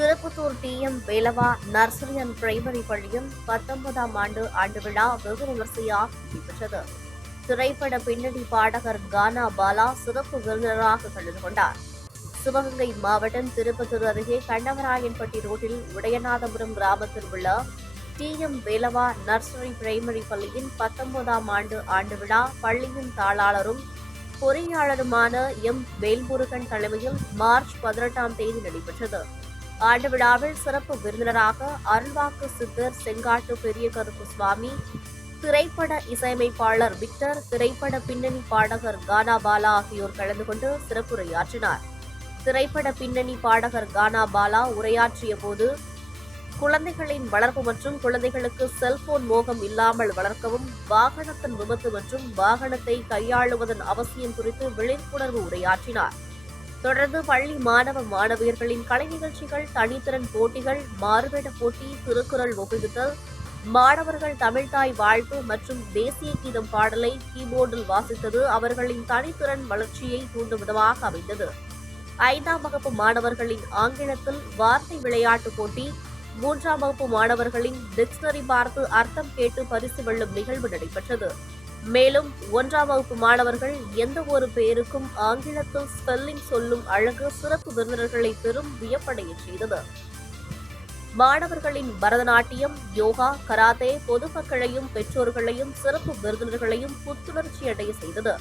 Tirupattur T M Velava nursery and primary பள்ளியும் பத்தொன்பதாம் ஆண்டு ஆண்டு விழா வெகு விமர்சையாக நடைபெற்றது. திரைப்பட பின்னணி பாடகர் கானா பாலா சிறப்பு விருந்தினராக கலந்து கொண்டார். சிவகங்கை மாவட்டம் திருப்பத்தூர் அருகே கண்ணவராயன்பட்டி ரோட்டில் உடையநாதபுரம் கிராமத்தில் உள்ள T M Velava nursery primary பள்ளியின் பத்தொன்பதாம் ஆண்டு ஆண்டு விழா பள்ளியின் தாளாளரும் பொறியாளருமான எம் வேல்முருகன் தலைமையில் மார்ச் பதினெட்டாம் தேதி நடைபெற்றது. ஆண்டு விழாவில் சிறப்பு விருந்தினராக அருள்வாக்கு சித்தர் செங்காட்டு பெரிய கருப்பு சுவாமி திரைப்பட இசையமைப்பாளர் விக்டர் திரைப்பட பின்னணி பாடகர் கானா பாலா ஆகியோர் கலந்து கொண்டு சிறப்புரையாற்றினார். திரைப்பட பின்னணி பாடகர் கானா பாலா உரையாற்றிய போது குழந்தைகளின் வளர்ப்பு மற்றும் குழந்தைகளுக்கு செல்போன் மோகம் இல்லாமல் வளர்க்கவும் வாகனத்தின் விபத்து மற்றும் வாகனத்தை கையாளுவதன் அவசியம் குறித்து விழிப்புணர்வு உரையாற்றினார். தொடர்ந்து பள்ளி மாணவ மாணவியர்களின் கலை நிகழ்ச்சிகள் தனித்திறன் போட்டிகள் மாறுவேட போட்டி திருக்குறள் ஒப்புவித்தல் மாணவர்கள் தமிழ்தாய் வாழ்வு மற்றும் தேசிய கீதம் பாடலை கீபோர்டில் வாசித்தது அவர்களின் தனித்திறன் வளர்ச்சியை தூண்டும் விதமாக அமைந்தது. ஐந்தாம் வகுப்பு மாணவர்களின் ஆங்கிலத்தில் வார்த்தை விளையாட்டு போட்டி மூன்றாம் வகுப்பு மாணவர்களின் டிக்ஷனரி பார்த்து அர்த்தம் கேட்டு பரிசு வெல்லும் நிகழ்வு நடைபெற்றது. மேலும் ஒன்றாம் வகுப்பு மாணவர்கள் எந்த ஒரு பெயருக்கும் ஆங்கிலத்தில் ஸ்பெல்லிங் சொல்லும் அழகு சிறப்பு விருந்தினர்களை பெரும் வியப்படைய செய்தது. மாணவர்களின் பரதநாட்டியம் யோகா கராத்தே பொதுமக்களையும் பெற்றோர்களையும் சிறப்பு விருந்தினர்களையும் புத்துணர்ச்சி அடைய செய்தது.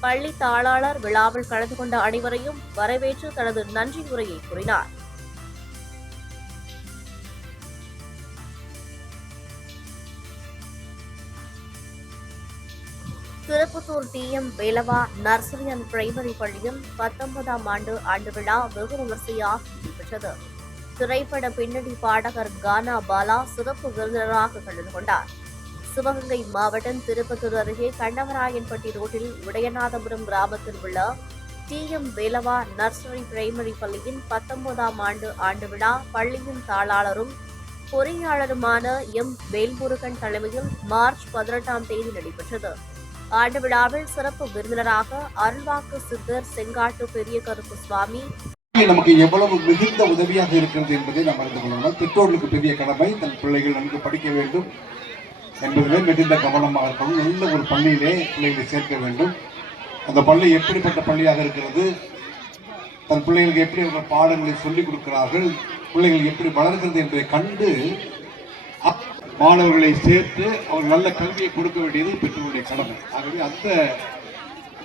பள்ளி தாளாளர் விழாவில் கலந்து கொண்ட அனைவரையும் வரவேற்று தனது நன்றி உரையை கூறினார். Tirupattur T M Velava nursery and primary பள்ளியில் பத்தொன்பதாம் ஆண்டு ஆண்டு விழா வெகு விமர்சையாக நடைபெற்றது. திரைப்பட பின்னணி பாடகர் கானா பாலா சிறப்பு விருந்தினராக கலந்து கொண்டார். சிவகங்கை மாவட்டம் திருப்பத்தூர் அருகே கண்ணவராயன்பட்டி ரோட்டில் உடையநாதபுரம் கிராமத்தில் உள்ள T M Velava nursery primary பள்ளியின் பத்தொன்பதாம் ஆண்டு ஆண்டு விழா பள்ளியின் தாளாளரும் பொறியாளருமான எம். வேல்முருகன் தலைமையில் மார்ச் பதினெட்டாம் தேதி நடைபெற்றது. ஆண்டு விழாவில் சிறப்பு விருந்தினராக அருள்வாக்கு சித்தர் செங்காட்டு பெரிய கருப்பு சுவாமி. நமக்கு எவ்வளவு மிகுந்த உதவியாக இருக்கிறது என்பதை நாம் அறிந்து கொள்ளணும் பெற்றோர்களுக்கு பெரிய கடமை தன் பிள்ளைகள் நன்கு படிக்க வேண்டும். என்பதிலே மிகுந்த கவனமாக இருக்கணும். நல்ல ஒரு பள்ளியிலே பிள்ளைகளை சேர்க்க வேண்டும். அந்த பள்ளி எப்படிப்பட்ட பள்ளியாக இருக்கிறது? தன் பிள்ளைகளுக்கு எப்படி அவர்கள் பாடங்களை சொல்லிக் கொடுக்கிறார்கள்? பிள்ளைகள் எப்படி வளர்கிறது என்பதை கண்டு அப்- மாணவர்களை சேர்த்து அவர் நல்ல கல்வியை கொடுக்க வேண்டியது பெற்றோருடைய கடமை. ஆகவே அந்த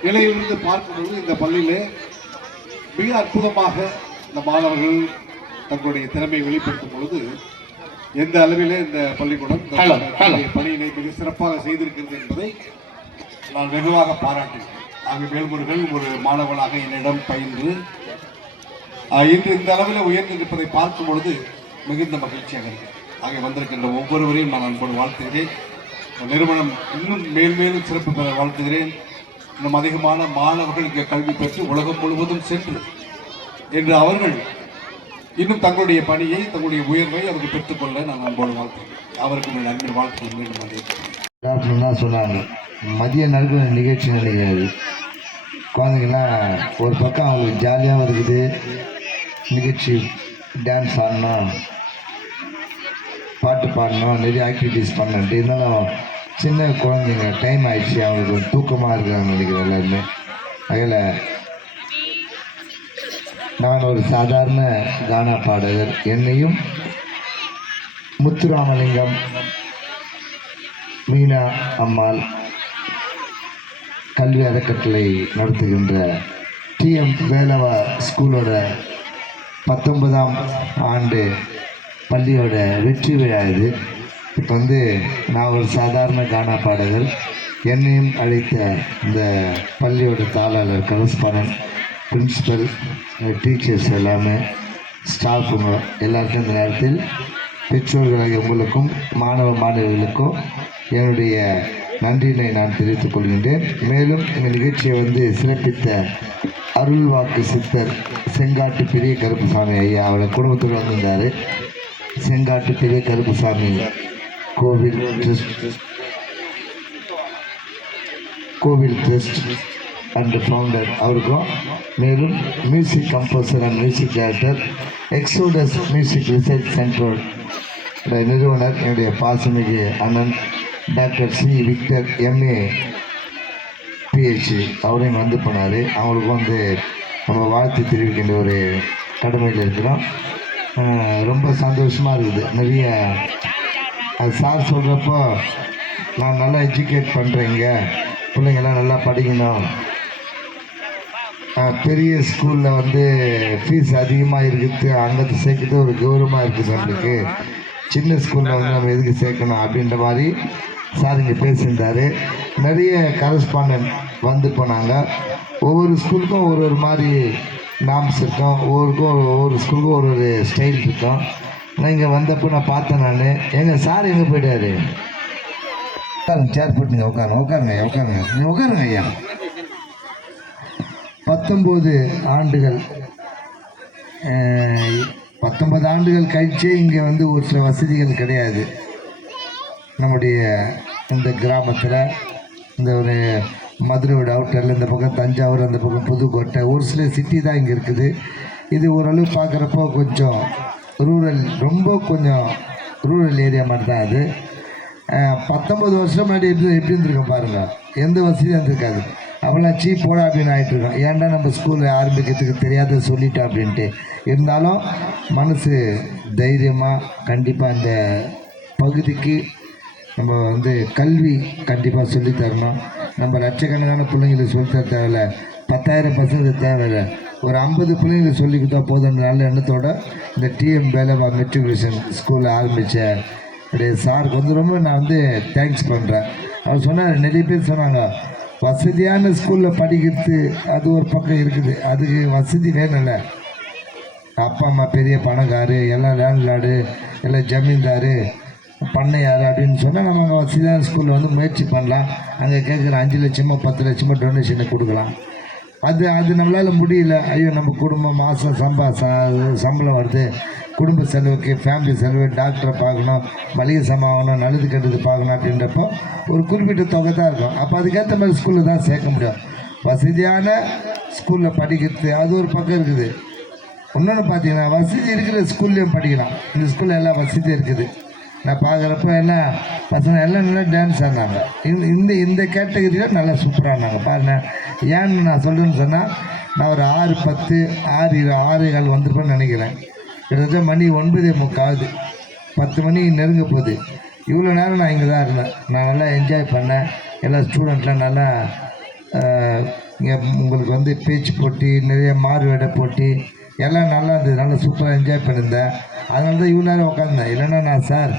நிலையிலிருந்து பார்க்கும்போது இந்த பள்ளியிலே மிக அற்புதமாக இந்த மாணவர்கள் தங்களுடைய திறமையை வெளிப்படுத்தும் பொழுது எந்த அளவிலே இந்த பள்ளிக்கூடம். பணியினை மிக சிறப்பாக செய்திருக்கிறது என்பதை நான் வெகுவாக பாராட்டுகிறேன். ஆக வேல்முருகன் ஒரு மாணவனாக என்னிடம் பயின்று இன்று இந்த அளவில் உயர்ந்து நிற்பதை பார்க்கும் பொழுது மிகுந்த மகிழ்ச்சியாக இருக்கு ஆக வந்திருக்கின்ற ஒவ்வொருவரையும் நான் அன்போடு வாழ்த்துகிறேன். நிறுவனம் இன்னும் மேல்மேலும் சிறப்பு பெற வாழ்த்துகிறேன். இன்னும் அதிகமான மாணவர்கள் இங்கே கல்வி பெற்று உலகம் முழுவதும் சென்று என்று அவர்கள் இன்னும் தங்களுடைய பணியை தங்களுடைய உயர்வை அவர்கள் பெற்றுக்கொள்ள நான் அன்போடு வாழ்த்துகிறேன். அவருக்கு என் அன்பின் வாழ்த்துக்கள் மீண்டும் நன்றி தான் சொன்னாங்க மதிய நடக்கிற நிகழ்ச்சி நினைக்கிறாரு குழந்தைங்களாம் ஒரு பக்கம் அவங்களுக்கு ஜாலியாகவும் இருக்குது நிகழ்ச்சி டான்ஸ் ஆடணும். பாட்டு பாடணும் நிறைய ஆக்டிவிட்டீஸ் பண்ணணும் இருந்தாலும் சின்ன குழந்தைங்க டைம் ஆயிடுச்சு. அவங்களுக்கு தூக்கமாக இருக்கிறாங்க நினைக்கிறேன் எல்லாருமே. அதில் நான் ஒரு சாதாரண கானா பாடகர். என்னையும் முத்துராமலிங்கம் மீனா அம்மாள் கல்வி அறக்கட்டளை நடத்துகின்ற டிஎம் வேலவா ஸ்கூலோட பத்தொன்பதாம் ஆண்டு பள்ளியோட வெற்றி விழா இது. இப்போ வந்து நான் ஒரு சாதாரண கானா பாடகர். என்னையும் அழைத்த இந்த பள்ளியோட தாளாளர் கரஸ்பாரன் பிரின்சிபல் டீச்சர்ஸ் எல்லாமே ஸ்டாஃபுங்க எல்லாருக்கும் இந்த நேரத்தில் பெற்றோர்களாக உங்களுக்கும் மாணவ மாணவிகளுக்கும் என்னுடைய நன்றியினை நான் தெரிவித்துக் கொள்கின்றேன். மேலும் இந்த நிகழ்ச்சியை வந்து சிறப்பித்த அருள்வாக்கு சித்தர் செங்காட்டு பெரிய கருப்புசாமி ஐயா அவருடைய குடும்பத்தோடு வந்திருந்தார். செங்காட்டு பெரிய கருப்புசாமி கோவில் ட்ரஸ்ட். கோவில் ட்ரஸ்ட் அண்ட் ஃபவுண்டர் அவருக்கும். மேலும் music composer and music director Exodus music research centre நிறுவனர் என்னுடைய பாசமிகு அண்ணன் doctor C. Victor MA PhD அவரையும் வந்து போனார். அவங்களுக்கும் வந்து நம்ம வாழ்த்து தெரிவிக்கின்ற ஒரு கடமையில் இருக்கிறோம். ரொம்ப சந்தோஷமாக இருக்குது. நிறைய அது சார் சொல்கிறப்போ நான் நல்லா எஜுகேட் பண்ணுறேங்க பிள்ளைங்கள்லாம் நல்லா படிக்கணும். பெரிய ஸ்கூலில் வந்து ஃபீஸ் அதிகமாக இருக்குது. அங்கே சேர்க்குறது ஒரு கௌரவமாக இருக்குது நம்மளுக்கு. சின்ன ஸ்கூலில் வந்து நம்ம எதுக்கு சேர்க்கணும் அப்படின்ற மாதிரி சார் இங்கே பேசியிருந்தார். நிறைய கரஸ்பாண்டன்ட் வந்து போனாங்க. ஒவ்வொரு ஸ்கூலுக்கும் ஒரு ஒரு மாதிரி நாம்ஸ் இருக்கும். ஒவ்வொருக்கும் ஒவ்வொரு ஸ்கூலுக்கும் ஒரு ஒரு ஸ்டைல் இருக்கும். நான் இங்கே வந்தப்போ நான் பார்த்தேன் நான். எங்கள் சார் எங்கே போயிட்டாரு? உட்காருங்க சேர் போட்டுங்க உட்காருங்க உட்காருங்க உட்காருங்க. நீங்கள் உட்காருங்க ஐயா. பத்தொம்போது ஆண்டுகள் பத்தொன்பது ஆண்டுகள் கழிச்சே இங்கே வந்து ஒரு சில வசதிகள் கிடையாது. நம்முடைய இந்த கிராமத்தில் இந்த ஒரு மதுரையோட அவுட்டரில் இந்த பக்கம் தஞ்சாவூர் அந்த பக்கம் புதுக்கோட்டை ஒரு சில சிட்டி தான் இங்கே இருக்குது. இது ஓரளவு பார்க்குறப்போ கொஞ்சம் ரூரல் ரொம்ப கொஞ்சம் ரூரல் ஏரியா மாதிரி தான் அது. பத்தொம்பது வருஷம் முன்னாடி எப்படி எப்படி இருந்திருக்கோம் பாருங்கள் எந்த வசதியும் இருந்திருக்காது. அப்போல்லாம் சீ போட அப்படின்னு ஆகிட்டுருக்கோம் ஏன்டா நம்ம ஸ்கூலில் ஆரம்பிக்கிறதுக்கு தெரியாத சொல்லிட்டோம் அப்படின்ட்டு. இருந்தாலும் மனசு தைரியமாக கண்டிப்பாக இந்த பகுதிக்கு நம்ம வந்து கல்வி கண்டிப்பாக சொல்லித் தரணும். நம்ம லட்சக்கணக்கான பிள்ளைங்களுக்கு சொல்லித்தர தேவையில்ல. பத்தாயிரம் பசங்க தேவையில்ல. ஒரு ஐம்பது பிள்ளைங்களுக்கு சொல்லி கொடுத்தா போதும். நல்ல எண்ணத்தோட இந்த டிஎம் வேலவா மெட்ரிகுலேஷன் ஸ்கூலில் ஆரம்பித்தேன் சாருக்கு வந்து ரொம்ப நான் வந்து தேங்க்ஸ் பண்ணுறேன் அவர் சொன்னார் நிறைய பேர் சொன்னாங்க வசதியான ஸ்கூலில் படிக்கிறது அது ஒரு பக்கம் இருக்குது. அதுக்கு வசதி வேணும்ல. அப்பா அம்மா பெரிய பணக்காரு எல்லாம் லேண்ட்லாடு எல்லாம் ஜமீன்தாரு பண்ணையார் அப்படின்னு சொன்னால் நம்ம அங்கே வசதியான ஸ்கூலில் வந்து முயற்சி பண்ணலாம். அங்கே கேட்குற அஞ்சு லட்சமோ பத்து லட்சமோ டொனேஷனை கொடுக்கலாம். அது அது நம்மளால் முடியல. ஐயோ நம்ம குடும்பம் மாதம் சம்பா ச- சம்பளம் வருது. குடும்ப செலவுக்கு ஃபேமிலி செலவு டாக்டரை பார்க்கணும் மளிகை சமாகணும் நல்லது கெட்டது பார்க்கணும் அப்படின்றப்போ ஒரு குறிப்பிட்ட தொகை தான் இருக்கும். அப்போ அதுக்கேற்ற மாதிரி ஸ்கூலில் தான் சேர்க்க முடியும். வசதியான ஸ்கூலில் படிக்கிறது அது ஒரு பக்கம் இருக்குது. இன்னொன்று பார்த்தீங்கன்னா வசதி இருக்கிற ஸ்கூல்லையும் படிக்கலாம். இந்த ஸ்கூலில் எல்லா வசதியும் இருக்குது. நான் பார்க்குறப்ப எல்லாம் பசங்க எல்லாம் நல்லா டான்ஸ் ஆடினாங்க. இந்த இந்த இந்த கேட்டகரியில் நல்லா சூப்பராக இருந்தாங்க பாருங்க ஏன்னு நான் சொல்கிறேன்னு சொன்னால் நான் ஒரு ஆறு பத்து ஆறு ஆறு கால் வந்திருப்பேன்னு நினைக்கிறேன். கிட்டத்தட்ட மணி ஒன்பதே முக்காவது பத்து மணி நெருங்க போகுது. இவ்வளோ நேரம் நான் இங்கே தான் இருந்தேன். நான் நல்லா என்ஜாய் பண்ணேன். எல்லா ஸ்டூடெண்ட்லாம் நல்லா இங்கே உங்களுக்கு வந்து பேச்சு போட்டி நிறைய மாறுவேடை போட்டி எல்லாம் நல்லா இருந்தது. நல்லா சூப்பராக என்ஜாய் பண்ணியிருந்தேன். அதனால தான் இவ்வளோ நேரம் உட்காந்தேன் இல்லைன்னா நான் சார்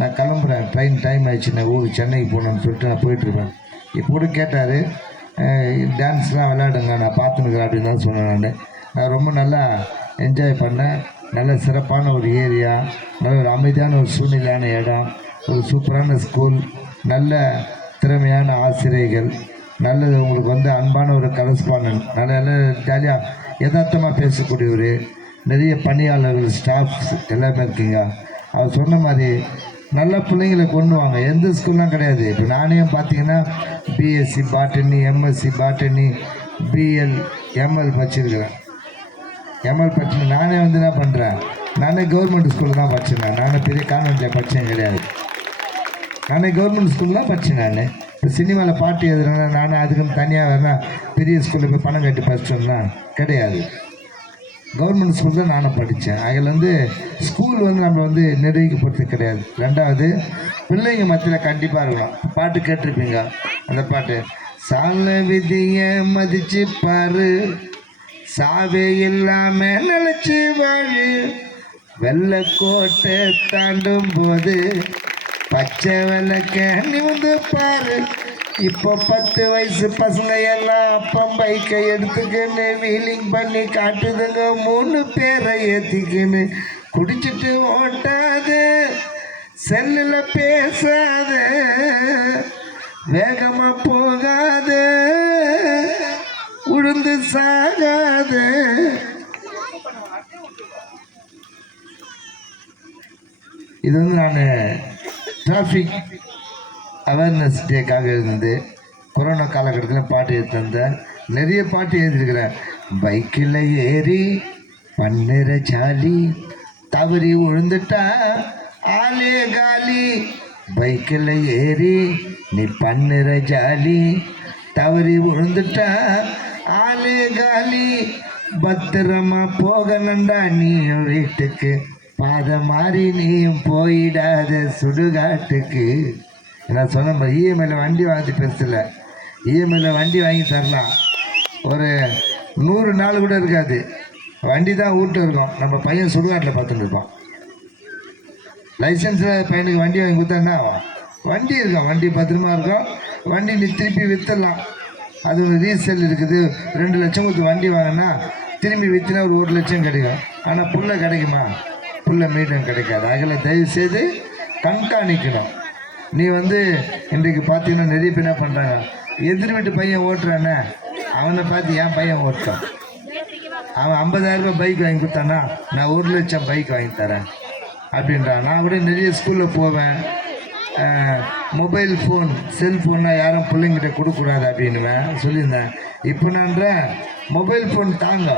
நான் கிளம்புறேன். ட்ரெயின் டைம் ஆயிடுச்சு. நான் ஊருக்கு சென்னைக்கு போகணுன்னு சொல்லிட்டு நான் போயிட்டுருப்பேன் இப்போ கூட கேட்டார் டான்ஸ்லாம் விளையாடுங்க. நான் பார்த்துனுக்குறேன் அப்படின்னு தான் சொன்னேன் நான். நான் ரொம்ப நல்லா என்ஜாய் பண்ணேன். நல்ல சிறப்பான ஒரு ஏரியா நல்ல ஒரு அமைதியான ஒரு சூழ்நிலையான இடம் ஒரு சூப்பரான ஸ்கூல் நல்ல திறமையான ஆசிரியர்கள் நல்லது. உங்களுக்கு வந்து அன்பான ஒரு கரஸ்பாண்டன்ட் நல்ல நல்ல ஜாலியாக யதார்த்தமாக பேசக்கூடியவர். நிறைய பணியாளர்கள் ஸ்டாஃப்ஸ் எல்லாமே இருக்கீங்க. அவர் சொன்ன மாதிரி நல்ல பிள்ளைங்களை கொண்டு வாங்க. எந்த ஸ்கூல்லாம் கிடையாது. இப்போ நானே பார்த்தீங்கன்னா BSc botany MSc botany BL ML படிச்சிருக்கிறேன். ML படிச்சு நானே வந்து என்ன பண்ணுறேன் நானே கவர்மெண்ட் ஸ்கூலில் தான் படிச்சிருந்தேன் நானே பெரிய கான்வெண்ட்டில் படித்தேன் கிடையாது. நானே கவர்மெண்ட் ஸ்கூலில் தான் படித்தேன் நான். இப்போ சினிமாவில் பாட்டு எழுதுறேன்னா நானே அதுக்குன்னு தனியாக வேணா பெரிய ஸ்கூலில் போய் பணம் கட்டி படிச்சோம்னா கிடையாது. கவர்மெண்ட் ஸ்கூல் தான் நானும் படித்தேன் அதில் வந்து ஸ்கூல் வந்து நம்ம வந்து நிர்வகிக்கப்படுறது கிடையாது. ரெண்டாவது பிள்ளைங்க மத்தியில் கண்டிப்பாக இருக்கணும். பாட்டு கேட்டிருப்பீங்க. அந்த பாட்டு சால விதிய மதிச்சு பாரு. சாவே இல்லாமல் நினைச்சு வாழு. வெள்ளக்கோட்டை தாண்டும் போது பச்சை விளக்க நிமிந்து பாரு. இப்போ பத்து வயசு பசங்க எல்லாம் அப்பம் பைக்கை எடுத்துக்கின்னு வீலிங் பண்ணி காட்டுதுங்க. மூணு பேரை ஏற்றிக்கின்னு குடிச்சிட்டு ஓட்டாது. செல்லில் பேசாத. வேகமாக போகாத. உழுந்து சாகாத. இது வந்து நான் டிராஃபிக் அவேர்னஸ் டேக்காக இருந்து கொரோனா காலகட்டத்தில் பாட்டு எடுத்து நிறைய பாட்டு எழுதியிருக்கிறேன் பைக்கில் ஏறி பண்ணுற ஜாலி தவறி விழுந்துட்டா ஆலே காலி. பைக்கில் ஏறி நீ பண்ணுற ஜாலி தவறி விழுந்துட்டா ஆலே காலி. பத்திரமா போகணும்டா நீ வீட்டுக்கு. பாதை மாறி நீயும் போயிடாத சுடுகாட்டுக்கு. நான் சொன்ன இஎம்ஐயில் வண்டி வாங்கி பெருசில் இஎம்ஐயில் வண்டி வாங்கி தரலாம். ஒரு நூறு நாள் கூட இருக்காது. வண்டி தான் ஊட்டு இருக்கும். நம்ம பையன் சுடுகாட்டில் பார்த்துட்டு இருப்பான். லைசன்ஸில் பையனுக்கு வண்டி வாங்கி கொடுத்தா என்ன ஆகும்? வண்டி இருக்கும். வண்டி பத்திரமா இருக்கும். வண்டி நீ திருப்பி விற்றுடலாம் அது ஒரு ரீசேல் இருக்குது. ரெண்டு லட்சம் கொடுத்து வண்டி வாங்கினா திரும்பி விற்றுனா ஒரு ஒரு லட்சம் கிடைக்கும். ஆனால் புல்ல கிடைக்குமா? புல்ல மீண்டும் கிடைக்காது. அதில் தயவு செய்து கண்காணிக்கணும். நீ வந்து இன்றைக்கு பார்த்தீங்கன்னா நிறைய பேர் என்ன பண்ணுறாங்க எதிர் வீட்டு பையன் ஓட்டுறானே? அவனை பார்த்து என் பையன் ஓட்டுறான். அவன் ஐம்பதாயிரம் ரூபாய் பைக் வாங்கி கொடுத்தானா நான் ஒரு லட்சம் பைக் வாங்கி தரேன் அப்படின்றான். நான் கூட நிறைய ஸ்கூலில் போவேன். மொபைல் ஃபோன் செல்ஃபோன்லாம் யாரும் பிள்ளைங்கிட்ட கொடுக்கக்கூடாது அப்படின்னுவேன் சொல்லியிருந்தேன். இப்போ நான்றேன் மொபைல் ஃபோன் தாங்க.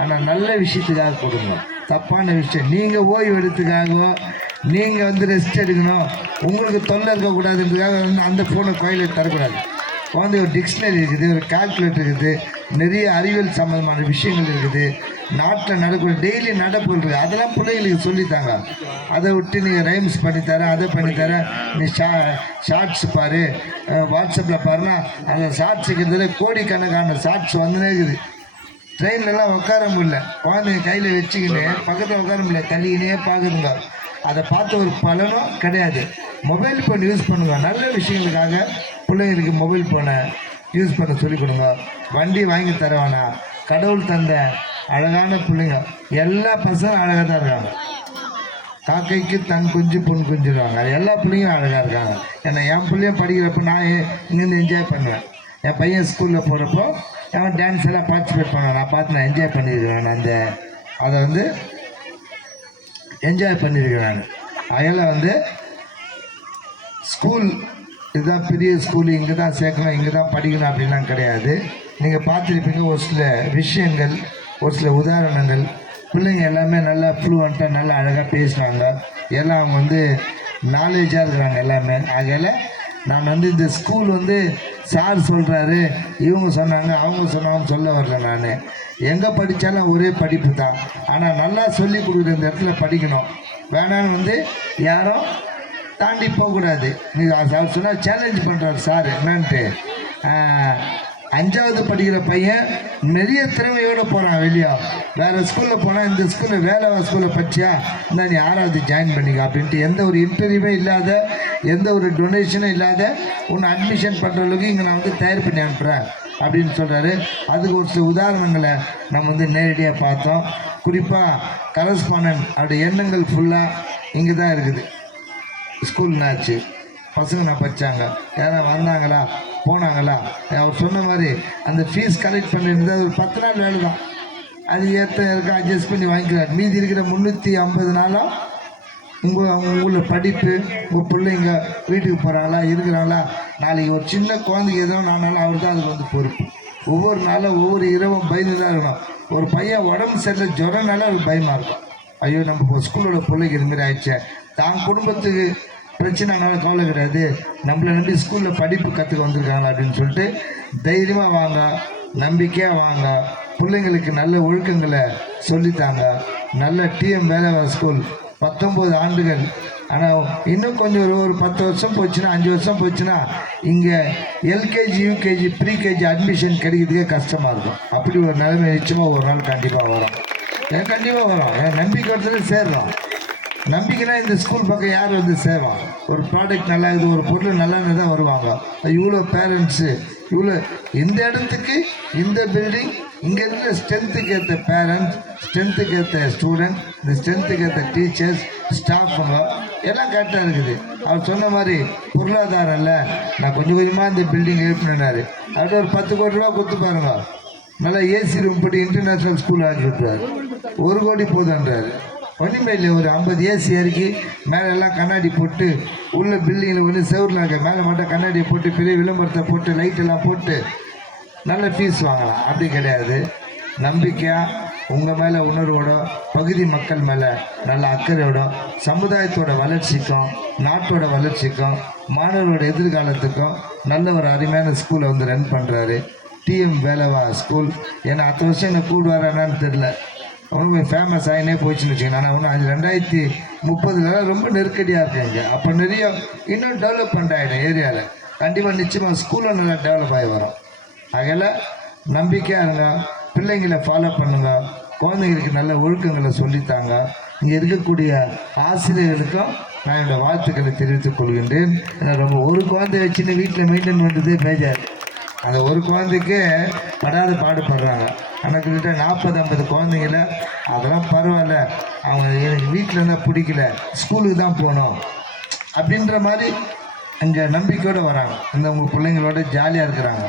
ஆனால் நல்ல விஷயத்துக்காக கொடுங்க. தப்பான விஷயம். நீங்கள் ஓய்வு எடுத்துக்காகவோ நீங்கள் வந்து ரெஸ்ட் எடுக்கணும். உங்களுக்கு தொல்லை இருக்கக்கூடாதுன்றதுக்காக வந்து அந்த ஃபோனை கோயிலுக்கு தரக்கூடாது குழந்தை ஒரு டிக்ஷனரி இருக்குது ஒரு கால்குலேட்டர் இருக்குது நிறைய அறிவியல் சம்மந்தமான விஷயங்கள் இருக்குது. நாட்டில் நடக்கூடிய டெய்லி நடப்பு இருக்குது. அதெல்லாம் பிள்ளைங்களுக்கு சொல்லித்தாங்க. அதை விட்டு நீங்கள் ரைம்ஸ் பண்ணித்தரேன் அதை பண்ணித்தரேன் நீ ஷா ஷார்ட்ஸ் பாரு வாட்ஸ்அப்பில் பாருன்னா அந்த ஷார்ட்ஸுக்கு இருக்கிறதுல கோடிக்கணக்கான ஷார்ட்ஸ் வந்துனே இருக்குது. ட்ரெயின்லலாம் உட்கார முடியல. குழந்தைங்க கையில் வச்சுக்கின்னு பக்கத்தில் உட்கார முடியல. தள்ளிக்கினே பார்க்குதுங்க. அதை பார்த்த ஒரு பலனும் கிடையாது. மொபைல் ஃபோன் யூஸ் பண்ணுங்க. நல்ல விஷயங்களுக்காக பிள்ளைங்களுக்கு மொபைல் ஃபோனை யூஸ் பண்ண சொல்லிக் கொடுங்க. வண்டி வாங்கி தரவானா? கடவுள் தந்த அழகான பிள்ளைங்க. எல்லா பசங்களும் அழகாக தான் இருக்காங்க. காக்கைக்கு தன் குஞ்சு பொன் குஞ்சுருவாங்க அது எல்லா பிள்ளைங்களும் அழகாக இருக்காங்க. ஏன்னா என் பிள்ளையும் படிக்கிறப்ப நான் ஏ- இங்கேருந்து என்ஜாய் பண்ணுவேன். என் பையன் ஸ்கூலில் போகிறப்போ அவன் டான்ஸ் எல்லாம் பார்ட்டிசிபேட் பண்ணுவான். நான் பார்த்து நான் என்ஜாய் பண்ணிடுவேன் நான் அந்த அதை வந்து என்ஜாய் பண்ணியிருக்கிறாங்க நான் அதில் வந்து ஸ்கூல் இதுதான் பெரிய ஸ்கூல் இங்கே தான் சேர்க்கணும் இங்கே தான் படிக்கணும் அப்படின்லாம் கிடையாது. நீங்கள் பார்த்துருப்பீங்க ஒரு சில விஷயங்கள் ஒரு சில உதாரணங்கள் பிள்ளைங்க எல்லாமே நல்லா ஃப்ளூவெண்ட்டாக நல்லா அழகாக பேசுகிறாங்க எல்லாம் அவங்க வந்து நாலேஜாக இருக்கிறாங்க எல்லாமே. ஆகையில் நான் வந்து இந்த ஸ்கூல் வந்து சார் சொல்கிறாரு இவங்க சொன்னாங்க அவங்க சொன்னாங்கன்னு சொல்ல வரல நான். எங்கே படித்தாலும் ஒரே படிப்பு தான். ஆனால் நல்லா சொல்லி கொடுக்குற இந்த இடத்துல படிக்கணும். வேணான்னு வந்து யாரும் தாண்டி போகக்கூடாது. நீ அவர் சொன்னால் சேலஞ்ச் பண்ணுறாரு சார். என்னன்ட்டு. அஞ்சாவது படிக்கிற பையன் நிறைய திறமையோடு போகிறான் வெளியா. வேறு ஸ்கூலில் போனால் இந்த ஸ்கூலில் வேலை ஸ்கூலில் படிச்சியா? இந்த நீ ஆறாவது ஜாயின் பண்ணிக்க அப்படின்ட்டு எந்த ஒரு இன்டர்வியூமே இல்லாத எந்த ஒரு டொனேஷனும் இல்லாத உன்னை அட்மிஷன் பண்ணுற அளவுக்கு இங்கே நான் வந்து தயார் பண்ணி அனுப்புகிறேன் அப்படின்னு சொல்கிறாரு அதுக்கு ஒரு சில உதாரணங்களை நம்ம வந்து நேரடியாக பார்த்தோம். குறிப்பாக கரஸ்பாண்டன் அவருடைய எண்ணங்கள் ஃபுல்லாக இங்கே தான் இருக்குது. ஸ்கூல்னாச்சு பசங்க நான் படித்தாங்க யாராவது வந்தாங்களா? போனாங்களா அவர் சொன்ன மாதிரி அந்த ஃபீஸ் கலெக்ட் பண்ணியிருந்தது ஒரு பத்து நாள் வேலை தான். அது ஏற்ற இருக்க அட்ஜஸ்ட் பண்ணி வாங்கிக்கிறார். மீதி இருக்கிற முந்நூற்றி ஐம்பது நாளாக உங்கள் உங்களை படிப்பு உங்கள் பிள்ளைங்க வீட்டுக்கு போகிறாங்களா இருக்கிறாங்களா நாளைக்கு ஒரு சின்ன குழந்தைக்கு எதோ நானாலும் அவர் தான் அதுக்கு வந்து பொறுப்பு. ஒவ்வொரு நாளும் ஒவ்வொரு இரவும் பயந்து தான் இருக்கணும். ஒரு பையன் உடம்பு சரியில்லை ஜுரம்னால அவருக்கு பயமாக இருக்கும். ஐயோ நம்ம இப்போ ஸ்கூலோட பிள்ளைக்கு இது மாதிரி ஆயிடுச்சே. தான் குடும்பத்துக்கு பிரச்சனைனால கவலை கிடையாது. நம்மளை நம்பி ஸ்கூலில் படிப்பு கற்றுக்க வந்திருக்காங்களா அப்படின்னு சொல்லிட்டு தைரியமாக வாங்க நம்பிக்கையாக வாங்க பிள்ளைங்களுக்கு நல்ல ஒழுக்கங்களை சொல்லித்தாங்க. நல்ல டிஎம் வேலைவார் ஸ்கூல் பத்தொம்போது ஆண்டுகள். ஆனால் இன்னும் கொஞ்சம் ஒரு ஒரு பத்து வருஷம் போச்சுன்னா அஞ்சு வருஷம் போச்சுன்னா இங்கே LKG UKG pre KG admission கிடைக்கிறதுக்கே கஷ்டமாக இருக்கும். அப்படி ஒரு நிலைமை நிச்சயமாக ஒரு நாள் கண்டிப்பாக வரும். ஏன் கண்டிப்பாக வரும். ஏன் நம்பிக்கை ஒருத்தர் சேர்றோம். நம்பிக்கைனா இந்த ஸ்கூல் பக்கம் யார் வந்து சேவா? ஒரு ப்ராடக்ட் நல்லா இருக்குது ஒரு பொருள் நல்லா தான் வருவாங்க. இவ்வளோ பேரண்ட்ஸு இவ்வளோ இந்த இடத்துக்கு இந்த பில்டிங் இங்கே இருக்கிற ஸ்ட்ரென்த்துக்கு ஏற்ற பேரண்ட்ஸ் ஸ்ட்ரென்த்துக்கு ஏற்ற ஸ்டூடெண்ட் இந்த ஸ்ட்ரென்த்துக்கு ஏற்ற டீச்சர்ஸ் ஸ்டாஃபுங்க எல்லாம் கரெக்டாக இருக்குது. அவர் சொன்ன மாதிரி பொருளாதாரம் இல்லை. நான் கொஞ்சம் கொஞ்சமாக இந்த பில்டிங் எழுப்பினாரு அவர்கிட்ட ஒரு பத்து கோடி ரூபா கொடுத்து பாருங்க. நல்லா ஏசி ரூம் போட்டு இன்டர்நேஷ்னல் ஸ்கூல் ஆக்கி ஒரு கோடி போதுன்றாரு ஒன்றுமே ஒரு ஐம்பது ஏசி இறக்கி மேலே எல்லாம் கண்ணாடி போட்டு உள்ள பில்டிங்கில் ஒன்று செவரில் இருக்க மேலே மட்டும் கண்ணாடியை போட்டு பெரிய விளம்பரத்தை போட்டு லைட்டெல்லாம் போட்டு நல்ல ஃபீஸ் வாங்கலாம். அப்படி கிடையாது. நம்பிக்கையாக உங்கள் மேலே உணர்வோட பகுதி மக்கள் மேலே நல்ல அக்கறையோட சமுதாயத்தோட வளர்ச்சிக்கும் நாட்டோட வளர்ச்சிக்கும் மாணவரோட எதிர்காலத்துக்கும் நல்ல ஒரு அருமையான ஸ்கூலை வந்து ரன் பண்ணுறாரு டிஎம் வேலவா ஸ்கூல் ஏன்னா அத்தனை வருஷம் என்ன கூடுவாரானான்னு தெரில ரொம்ப ஃபேமஸ் ஆகினே போச்சுன்னு வச்சுக்கோங்க. ஆனால் ஒன்று அது ரெண்டாயிரத்தி முப்பதுலலாம் ரொம்ப நெருக்கடியாக இருக்குங்க அப்போ நிறைய இன்னும் டெவலப்மெண்ட் ஆகிடும் ஏரியாவில் கண்டிப்பாக நிச்சயமாக ஸ்கூலில் நல்லா டெவலப் ஆகி வரும். அதில் நம்பிக்கையாக இருங்க. பிள்ளைங்களை ஃபாலோ பண்ணுங்க. குழந்தைங்களுக்கு நல்ல ஒழுக்கங்களை சொல்லித்தாங்க. இங்கே இருக்கக்கூடிய ஆசிரியர்களுக்கும் நான் என்னோடய வாழ்த்துக்களை தெரிவித்துக் கொள்கின்றேன். ஏன்னா ரொம்ப ஒரு குழந்தை வச்சுன்னு வீட்டில் மெயின்டைன் பண்ணுறதே பேஜார். அந்த ஒரு குழந்தைக்கு படாத பாடுபடுறாங்க. ஆனால் கிட்ட நாற்பது ஐம்பது குழந்தைங்கள அதெல்லாம் பரவாயில்ல. அவங்க எனக்கு வீட்டில் இருந்தால் பிடிக்கல. ஸ்கூலுக்கு தான் போகணும். அப்படின்ற மாதிரி அங்கே நம்பிக்கையோடு வராங்க. இந்த உங்கள் பிள்ளைங்களோட ஜாலியாக இருக்கிறாங்க.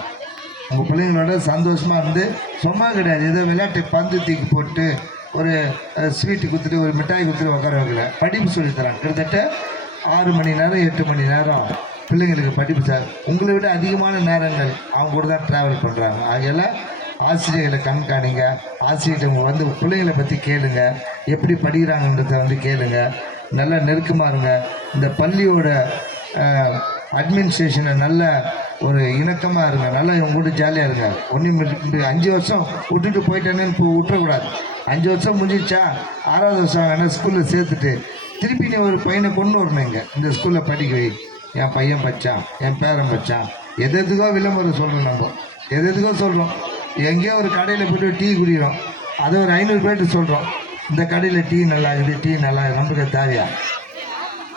உங்கள் பிள்ளைங்களோட சந்தோஷமாக இருந்து சும்மா கிடையாது. ஏதோ விளையாட்டு பந்து தூக்கி போட்டு ஒரு ஸ்வீட்டு கொடுத்துட்டு ஒரு மிட்டாய் கொடுத்துட்டு உட்கார வைக்கல. படிப்பு சொல்லித்தராங்க கிட்டத்தட்ட ஆறு மணி நேரம் எட்டு மணி நேரம் பிள்ளைங்களுக்கு படிப்பு சார் உங்களை விட அதிகமான நேரங்கள் அவங்க கூட தான் ட்ராவல் பண்ணுறாங்க ஆகையால் ஆசிரியர்களை கண்காணிங்க. ஆசிரியர்கிட்ட வந்து பிள்ளைங்களை பற்றி கேளுங்க. எப்படி படிக்கிறாங்கன்றத வந்து கேளுங்க. நல்லா நெருக்கமாக இருங்க. இந்த பள்ளியோட அட்மினிஸ்ட்ரேஷனை நல்ல ஒரு இணக்கமாக இருங்க. நல்லா இவங்க கூட ஜாலியாக இருங்க. ஒன்றும் அஞ்சு வருஷம் விட்டுட்டு போயிட்டேன்னு இப்போ விட்டுறக்கூடாது. அஞ்சு வருஷம் முடிஞ்சிச்சா ஆறாவது வருஷம் வேணால் ஸ்கூலில் சேர்த்துட்டு திருப்பி நீ ஒரு பையனை கொண்டு வரணும் இங்கே. இந்த ஸ்கூலில் படிக்க வை. என் பையன் பச்சான் என் பேரன் பச்சான் எது எதுக்கோ விளம்பரம் சொல்கிறோம் நம்ம. எது எதுக்கோ சொல்கிறோம் எங்கேயோ ஒரு கடையில் போய்ட்டு டீ குடிக்கிறோம். அதை ஒரு ஐநூறு பேர்ட்டு சொல்கிறோம் இந்த கடையில் டீ நல்லா இருக்குது டீ நல்லா இருக்குது. நமக்கு தேவையா?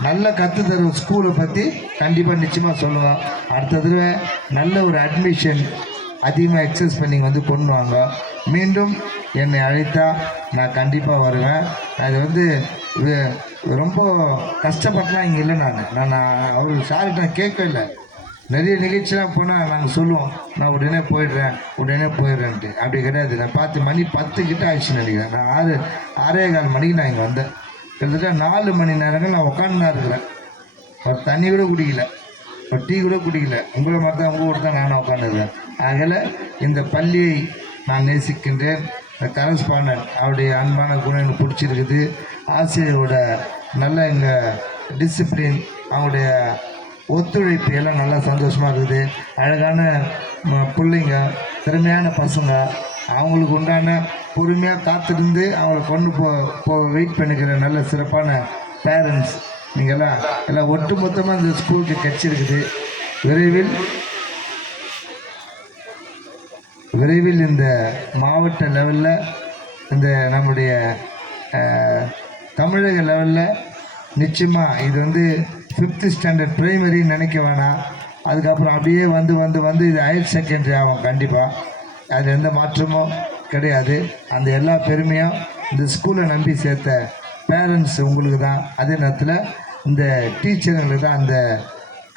நல்ல கற்று தரும் ஸ்கூலை பற்றி கண்டிப்பாக நிச்சயமாக சொல்லுவோம் அடுத்த தடவை நல்ல ஒரு அட்மிஷன் அதிகமாக எக்ஸஸ் பண்ணி வந்து கொண்டு வாங்க. மீண்டும் என்னை அழைத்தா நான் கண்டிப்பாக வருவேன். அது வந்து இது ரொம்ப கஷ்டப்பட்டுலாம் இங்கே இல்லை நான். நான் அவர் சார்கிட்ட கேட்கவே இல்லை. நிறைய நிகழ்ச்சிலாம் போனால் நாங்கள் சொல்லுவோம். நான் உடனே போயிடுறேன் உடனே போயிடுறேன்ட்டு. அப்படி கிடையாது. நான் பார்த்து மணி பத்து கிட்ட ஆயிடுச்சுன்னு நினைக்கிறேன். நான் ஆறு ஆறே கால் மணிக்கு நான் இங்கே வந்தேன். கிட்டத்தட்ட நாலு மணி நேரங்கள் நான் உட்காந்துனா இருக்கிறேன். ஒரு தண்ணி கூட குடிக்கல. ஒரு டீ கூட குடிக்கல. உங்களை மாதிரி தான் உங்கள் கூட தான் நானும் உட்காந்துருக்கேன் ஆகல இந்த பள்ளியை நான் நேசிக்கின்றேன். கரஸ்பாண்டன்ட் அவருடைய அன்பான குணம் எனக்கு பிடிச்சிருக்குது. ஆசிரியரோட நல்ல எங்கள் டிசிப்ளின் அவங்களுடைய ஒத்துழைப்பு எல்லாம் நல்லா சந்தோஷமாக இருக்குது. அழகான பிள்ளைங்க திறமையான பசங்க. அவங்களுக்கு உண்டான பொறுமையாக காத்திருந்து அவங்கள கொண்டு போ போ வெயிட் பண்ணிக்கிற நல்ல சிறப்பான பேரண்ட்ஸ் நீங்கள்லாம் எல்லாம் ஒட்டு மொத்தமாக இந்த ஸ்கூலுக்கு கிடச்சிருக்குது விரைவில் விரைவில் இந்த மாவட்ட லெவலில் இந்த நம்முடைய தமிழக லெவலில் நிச்சயமாக இது வந்து ஃபிஃப்த்து ஸ்டாண்டர்ட் ப்ரைமரின்னு நினைக்க வேணாம். அதுக்கப்புறம் அப்படியே வந்து வந்து வந்து இது ஹையர் செகண்டரி ஆகும் கண்டிப்பாக அது எந்த மாற்றமும் கிடையாது. அந்த எல்லா பெருமையும் இந்த ஸ்கூலை நம்பி சேர்த்த பேரண்ட்ஸ் உங்களுக்கு தான். அதே நேரத்தில் இந்த டீச்சருங்களுக்கு தான் அந்த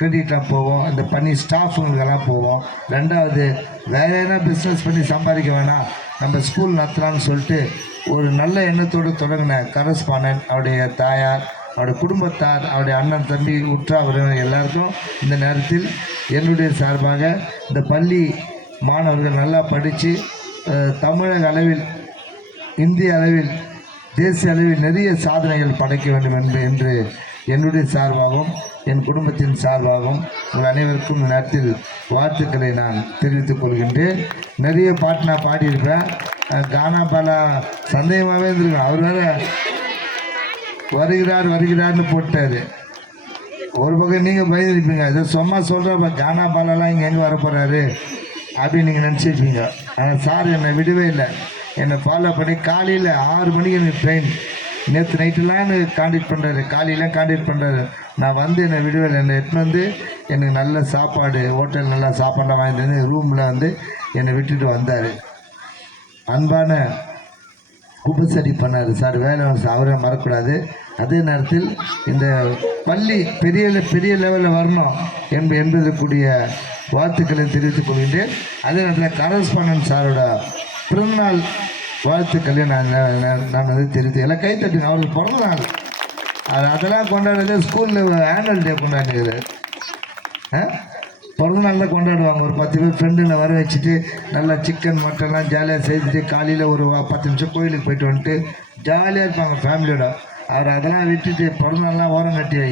கிரெடிட்டாக போவோம். இந்த பண்ணி ஸ்டாஃபுங்களுக்கெல்லாம் போவோம். ரெண்டாவது வேற எதனா பிஸ்னஸ் பண்ணி சம்பாதிக்க வேணாம். நம்ம ஸ்கூல் நடத்தலாம்னு சொல்லிட்டு ஒரு நல்ல எண்ணத்தோடு தொடங்கின கரஸ்பாண்டன்ட் அவருடைய தாயார் அவருடைய குடும்பத்தார் அவருடைய அண்ணன் தம்பி உற்றா உறவினர் எல்லாருக்கும் இந்த நேரத்தில் என்னுடைய சார்பாக இந்த பள்ளி மாணவர்கள் நல்லா படித்து தமிழக அளவில் இந்திய அளவில் தேசிய அளவில் நிறைய சாதனைகள் படைக்க வேண்டும் என்று என்று என்னுடைய சார்பாகவும் என் குடும்பத்தின் சார்பாகவும் உங்கள் அனைவருக்கும் இந்த நேரத்தில் வாழ்த்துக்களை நான் தெரிவித்துக் கொள்கின்றேன். நிறைய பாட்டு நான் பாடியிருப்பேன். கானா பாலா சந்தேகமாகவே இருந்திருக்கேன் அவர் வேற வருகிறார் வருகிறார்னு போட்டார். ஒரு பக்கம் நீங்கள் பயந்துருப்பீங்க. இதை சும்மா சொல்கிறப்ப கானா பாலாலாம் இங்கே எங்கே வர போகிறாரு அப்படின்னு நீங்கள் நினச்சிருப்பீங்க. ஆனால் சார் என்னை விடவே இல்லை. என்னை ஃபாலோ பண்ணி காலையில் ஆறு மணிக்கு எனக்கு ட்ரெயின் நேற்று நைட்டெல்லாம் எனக்கு காண்டாக்ட் பண்ணுறாரு காலையெல்லாம் காண்டக்ட் பண்ணுறாரு நான் வந்து என்னை விடவே என்னை எட்டுன்னு வந்து எனக்கு நல்ல சாப்பாடு ஹோட்டல் நல்லா சாப்பாடெலாம் வாங்கிட்டு வந்து ரூமில் வந்து என்னை விட்டுட்டு வந்தார். அன்பான உபசரி பண்ணார். சார் வேலை சார் அவரை மறக்கூடாது அதே நேரத்தில் இந்த பள்ளி பெரிய பெரிய லெவலில் வரணும் என்ப என்பதற்குரிய வாழ்த்துக்களை தெரிவித்துக் கொள்கின்றேன். அதே நேரத்தில் கரஸ்பாண்டன் சாரோட பிறந்தநாள் வாழ்த்துக்களை நான் நான் வந்து தெரிவித்து எல்லாம் கை தட்டுங்க அவருக்கு பிறந்த நாள். அது அதெல்லாம் கொண்டாடுறது ஸ்கூலில் ஆனுவல் டே கொண்டாடுகிறது பிறந்த நாள் தான் கொண்டாடுவாங்க. ஒரு பத்து பேர் ஃப்ரெண்டுங்களை வர வச்சுட்டு நல்லா சிக்கன் மட்டன்லாம் ஜாலியாக செய்துட்டு காலையில் ஒரு பத்து நிமிஷம் கோயிலுக்கு போயிட்டு வந்துட்டு ஜாலியாக இருப்பாங்க ஃபேமிலியோட அவர் அதெல்லாம் விட்டுட்டு பிறந்த நாள்லாம் ஓரம் கட்டி வை.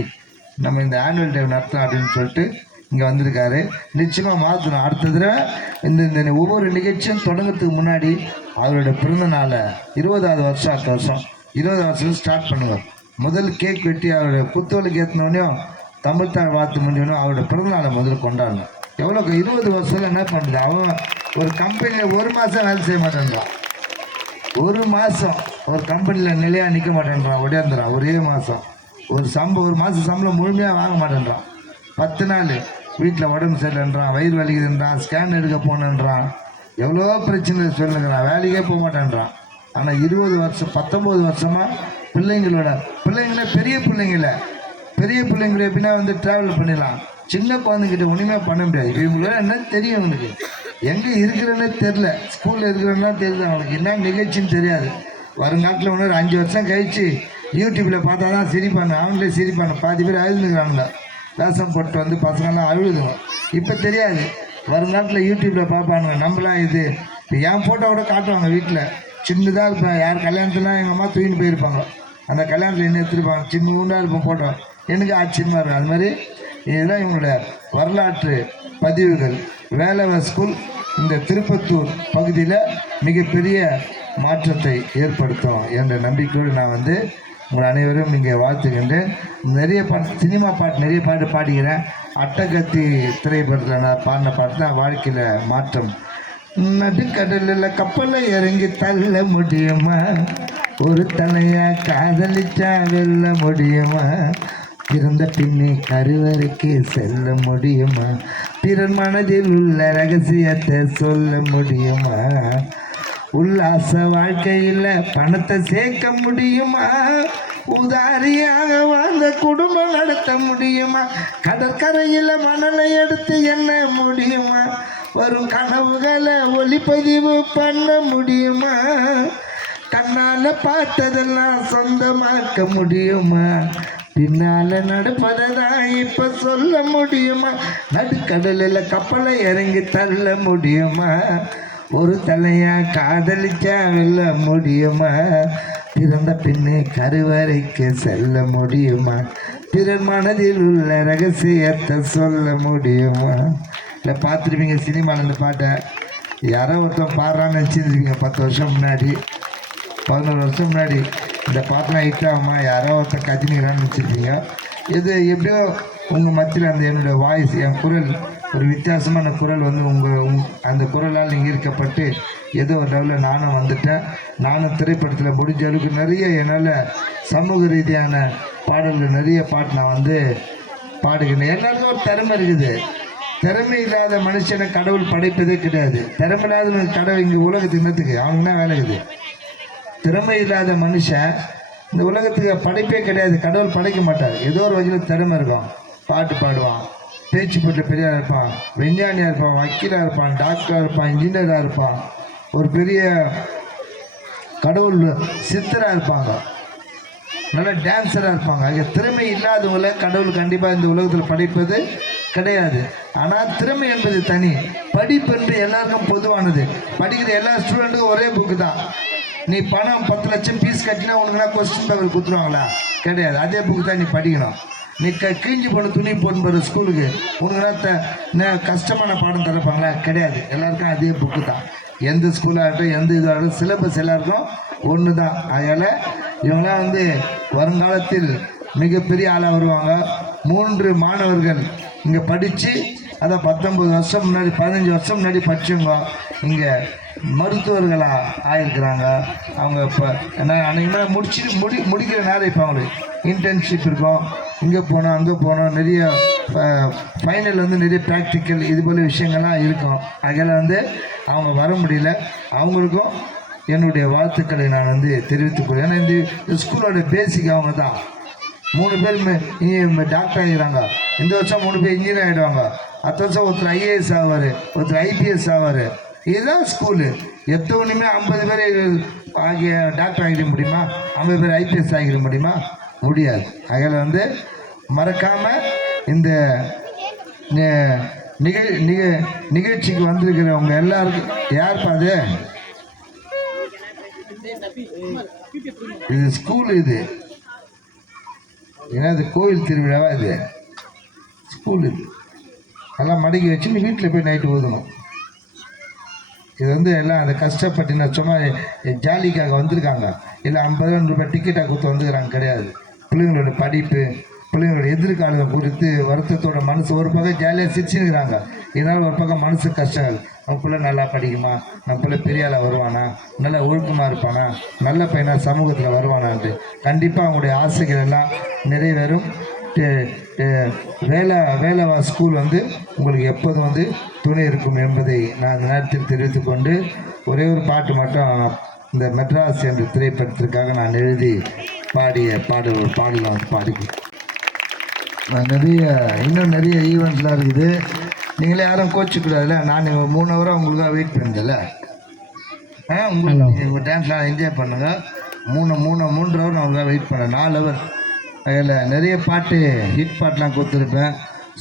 நம்ம இந்த ஆனுவல் டே நடத்தலாம் அப்படின்னு சொல்லிட்டு இங்கே வந்திருக்காரு. நிச்சயமாக மாற்றணும் அடுத்த தடவை இந்த இந்த ஒவ்வொரு நிகழ்ச்சியும் தொடங்கிறதுக்கு முன்னாடி அவரோட பிறந்த நாளை இருபதாவது வருஷம் அடுத்த வருஷம். இருபது வருஷம் ஸ்டார்ட் பண்ணுவார். முதல் கேக் வெட்டி அவரோட குத்தோலுக்கு ஏற்றினோடனையும் தமிழ் தாழ் வாழ்த்து முடிஞ்சோடனே அவரோட பிறந்த நாளை முதல்ல கொண்டாடணும். எவ்வளோ இருபது வருஷத்தில் என்ன பண்ணுறது அவன் ஒரு கம்பெனியில் ஒரு மாதம் வேலை செய்ய மாட்டேன்றான். ஒரு மாதம் ஒரு கம்பெனியில் நிலையாக நிற்க மாட்டேன்றான். ஒடியாந்துறான் ஒரே மாதம் ஒரு சம்பளம் ஒரு மாதம் சம்பளம் முழுமையாக வாங்க மாட்டேன்றான். பத்து நாள். வீட்டில் உடம்பு சரியில்லைன்றான் வயிறு வலிக்குதுன்றான் ஸ்கேன் எடுக்க போனேன்றான். எவ்வளோ பிரச்சனை சொல்லுங்கிறான் வேலைக்கே போக மாட்டேன்றான். ஆனால் இருபது வருஷம் பத்தொம்போது வருஷமாக பிள்ளைங்களோட பிள்ளைங்கள பெரிய பிள்ளைங்கள. பெரிய பிள்ளைங்கள எப்படின்னா வந்து ட்ராவல் பண்ணிடலாம். சின்ன குழந்தைங்கிட்ட ஒன்றுமே பண்ண முடியாது. இவங்களோட என்ன தெரியும் அவனுக்கு? எங்கே இருக்கிறேன்னே தெரில ஸ்கூலில் இருக்கிறேன்னா தெரியுது அவனுக்கு. என்ன நிகழ்ச்சின்னு தெரியாது. வருங்காலத்தில் ஒரு அஞ்சு வருஷம் கழிச்சு யூடியூப்பில் பார்த்தா தான் சிரிப்பாங்க அவங்களே பண்ணேன் பாதி பேர் அழுதுங்கிறாங்க வேஷம் போட்டு வந்து பசங்கள்லாம் அழுதுங்க இப்போ தெரியாது. வருங்காலத்தில் யூடியூப்பில் பார்ப்பானுங்க. நம்மளாம் இது இப்போ என் ஃபோட்டோ கூட காட்டுவாங்க வீட்டில் சின்னதாக இருப்பேன் யார் கல்யாணத்துலாம் எங்கள் அம்மா தூக்கின்னு போயிருப்பாங்க. அந்த கல்யாணத்தில் என்ன எடுத்துருப்பாங்க? சின்ன உண்டாக இருப்போம் ஃபோட்டோ எனக்கு ஆச்சரியமாக இருக்கும். அது மாதிரி இதுதான் இவங்களோட வரலாற்று பதிவுகள். வேலவ ஸ்கூல் இந்த திருப்பத்தூர் பகுதியில் மிகப்பெரிய மாற்றத்தை ஏற்படுத்தும் என்ற நம்பிக்கையோடு நான் வந்து உங்கள் அனைவரும் இங்கே வாழ்த்துகின்றேன். நிறைய பாட்டு சினிமா பாட்டு நிறைய பாட்டு பாடிக்கிறேன். அட்டகத்தி திரைப்படத்தில் நான் பாடின பாட்டு தான் வாழ்க்கையில் மாற்றம். நடுக்கடலில் கப்பலில் இறங்கி தள்ள முடியுமா? ஒரு தலையா காதலிச்சா வெல்ல முடியுமா? பிறந்த பின்னே கருவறைக்கு செல்ல முடியுமா? பிறன் மனதில் உள்ள ரகசியத்தை சொல்ல முடியுமா? உல்லாச வாழ்க்கையில் பணத்தை சேர்க்க முடியுமா? உதாரியாக வாழ்ந்த குடும்பம் நடத்த முடியுமா? கடற்கரையில் மணலை எடுத்து என்ன முடியுமா? வரும் கனவுகளை ஒளிப்பதிவு பண்ண முடியுமா? கண்ணால் பார்த்ததெல்லாம் சொந்தமாக்க முடியுமா? பின்னால நடப்பதை தான் இப்ப சொல்ல முடியுமா? நடுக்கடலில் கப்பலை இறங்கி தள்ள முடியுமா? ஒரு தலையா காதலிச்சா வெல்ல முடியுமா? பிறந்த பின்னே கருவறைக்கு செல்ல முடியுமா? பிறர் மனதில் உள்ள ரகசியத்தை சொல்ல முடியுமா? இல்லை பார்த்துருப்பீங்க சினிமாவில் இந்த பாட்டை யாரோ ஒருத்தன் பாடுறான்னு வச்சுருப்பீங்க பத்து வருஷம் முன்னாடி. பதினோரு வருஷம் முன்னாடி இந்த பாட்டெலாம் ஹிட் ஆகுமா? யாரோ ஒருத்தன் கத்தினிக்கிறான்னு வச்சுருப்பீங்க இது எப்படியோ உங்கள் மத்தியில் அந்த என்னுடைய வாய்ஸ் என் குரல் ஒரு வித்தியாசமான குரல் வந்து உங்கள் உங் அந்த குரலால் நீங்கள் ஈர்க்கப்பட்டு ஏதோ ஒரு லெவலில் நானும் வந்துட்டேன். நானும் திரைப்படத்தில் முடிஞ்ச அளவுக்கு நிறைய என்னால் சமூக ரீதியான பாடல்கள் நிறைய பாட்டு நான் வந்து பாடுகிறேன் எல்லாருக்கும் ஒரு திறமை இருக்குது. திறமை இல்லாத மனுஷனை கடவுள் படைப்பதே கிடையாது. திறமை இல்லாத கடவுள் இங்கே உலகத்துக்கு என்னத்துக்கு? அவனுக்கு என்ன வேலை இருக்குது? திறமை இல்லாத மனுஷன் இந்த உலகத்துக்கு படைப்பே கிடையாது. கடவுள் படைக்க மாட்டார். ஏதோ ஒரு வகையில் திறமை இருக்கும். பாட்டு பாடுவான். பேச்சு போட்ட பெரியா இருப்பான் விஞ்ஞானியாக இருப்பான் வக்கீலாக இருப்பான் டாக்டராக இருப்பான் இன்ஜினியராக இருப்பான். ஒரு பெரிய கடவுள் சித்தராக இருப்பாங்க. நல்ல டான்ஸராக இருப்பாங்க. அங்கே திறமை இல்லாதவங்கள கடவுள் கண்டிப்பாக இந்த உலகத்தில் படிப்பது கிடையாது. ஆனால் திறமை என்பது தனி. படிப்பு என்று எல்லாருக்கும் பொதுவானது. படிக்கிற எல்லா ஸ்டூடெண்ட்டுக்கும் ஒரே புக்கு தான். நீ பணம் பத்து லட்சம் ஃபீஸ் கட்டினா உனக்குனா கொஸ்டின் பேப்பர் கொடுத்துருவாங்களா? கிடையாது. அதே புக்கு தான் நீ படிக்கணும். நீ க போன துணி போட்டு போகிற ஸ்கூலுக்கு. உனக்கு த ந- கஷ்டமான பாடம் தரப்பாங்களா? கிடையாது. எல்லாருக்கும் அதே புக்கு தான். எந்த ஸ்கூலாகட்டும் எந்த இதாகட்டும் சிலபஸ் எல்லாருக்கும் ஒன்று தான். அதனால் இவங்களாம் வந்து வருங்காலத்தில் மிகப்பெரிய ஆளாக வருவாங்க. மூன்று மாணவர்கள் இங்கே படித்து அதான் பத்தொம்பது வருஷம் முன்னாடி பதினஞ்சு வருஷம் முன்னாடி படித்தவங்க இங்கே மருத்துவர்களாக ஆயிருக்கிறாங்க. அவங்க இப்போ என்ன அன்றைக்கி மேலே முடிச்சுட்டு முடி முடிக்கிற நேரம் இப்போ அவங்களுக்கு இன்டர்ன்ஷிப் இருக்கும். இங்கே போனோம் அங்கே போனோம் நிறைய ஃபைனல் வந்து நிறைய ப்ராக்டிக்கல் இது போல விஷயங்கள்லாம் இருக்கும். அதில் வந்து அவங்க வர முடியல. அவங்களுக்கும் என்னுடைய வாழ்த்துக்களை நான் வந்து தெரிவித்துக் கொள்கிறேன். ஏன்னா இந்த ஸ்கூலோட பேசிக் அவங்க தான். மூணு பேர் இங்கே டாக்டர் ஆகிடுறாங்க இந்த வருஷம் மூணு பேர் இன்ஜினியர் ஆகிடுவாங்க அடுத்த வருஷம் ஒருத்தர் ஐஏஎஸ் ஆவார் ஒருத்தர் ஐபிஎஸ் ஆவார். இதுதான் ஸ்கூலு எத்தவொன்றுமே ஐம்பது பேர் ஆகிய டாக்டர் ஆகிட முடியுமா? ஐம்பது பேர் ஐபிஎஸ் ஆகிட முடியுமா? முடியாது. அதில் வந்து மறக்காமல் இந்த நிகழ் நிக நிகழ்ச்சிக்கு வந்திருக்கிறவங்க எல்லாருக்கும் யார் பாது இது ஸ்கூல் இது. ஏன்னா இது கோயில் திருவிழாவா இது? ஸ்கூல் இது. எல்லாம் மடக்கி வச்சு நீ வீட்டில் போய் நைட்டு ஓதணும். இது வந்து எல்லாம் அந்த கஷ்டப்பட்டு நான் சும்மா ஜாலிக்காக வந்திருக்காங்க. இல்லை ஐம்பது ரூபாய் டிக்கெட்டாக கொடுத்து வந்துக்கிறாங்க கிடையாது. பிள்ளைங்களோட படிப்பு பிள்ளைங்களோட எதிர்காலம் குறித்து வருத்தத்தோட மனசு ஒரு பக்கம் ஜாலியாக சிரிச்சுக்கிறாங்க இதனால் ஒரு பக்கம் மனசு கஷ்டம். நம்ம பிள்ளை நல்லா படிக்குமா? நம்ம பிள்ளை பெரிய ஆளாக வருவானா? நல்லா ஒழுக்கமாக இருப்பானா? நல்ல பையனாக சமூகத்தில் வருவானான்ட்டு. கண்டிப்பாக அவங்களுடைய ஆசைகள் எல்லாம் நிறைவேறும். வேலை வேலைவா ஸ்கூல் வந்து உங்களுக்கு எப்போதும் வந்து துணை இருக்கும் என்பதை நான் அந்த நேரத்தில் தெரிவித்து கொண்டு ஒரே ஒரு பாட்டு மட்டும் இந்த மெட்ராஸ் என்ற திரைப்படத்திற்காக நான் எழுதி பாடிய பாடல் ஒரு பாடலை வந்து பாடிக்கிறேன் நான் நிறைய இன்னும் நிறைய ஈவெண்ட்ஸ்லாம் இருக்குது. நீங்களே யாரும் கோச்சிக்கூடாதுல்ல நான் மூணு ஹவராக உங்களுக்காக வெயிட் பண்ணதில்ல ஆ உங்களுக்கு உங்கள் டான்ஸ்லாம் என்ஜாய் பண்ணுங்க. மூணு மூணு மூன்று ஹவர் நான் உங்களுக்காக வெயிட் பண்ணேன் நாலு ஹவர் அதில் நிறைய பாட்டு ஹிட் பாட்டெலாம் கொடுத்துருப்பேன்.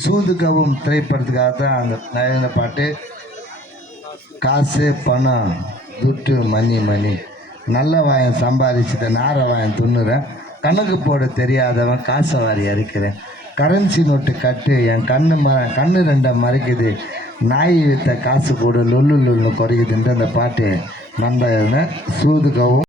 சூதுகவும் திரைப்படத்துக்காக தான் அந்த எழுதின பாட்டு. காசு பணம் துட்டு மணி மணி. நல்ல வாயம் சம்பாதிச்சுட்டு நார வாயம் துண்ணுறேன் கணக்கு போட தெரியாதவன் காசை வாரி அரிக்கிறேன் கரன்சி நோட்டு கட்டு என் கண்ணு ம கண்ணு ரெண்டை மறைக்குது. நாய் வித்த காசு கூட லொல்லு லொல்லு குறைக்குதுன்ட்டு அந்த பாட்டு நண்பன் சூதுகவும்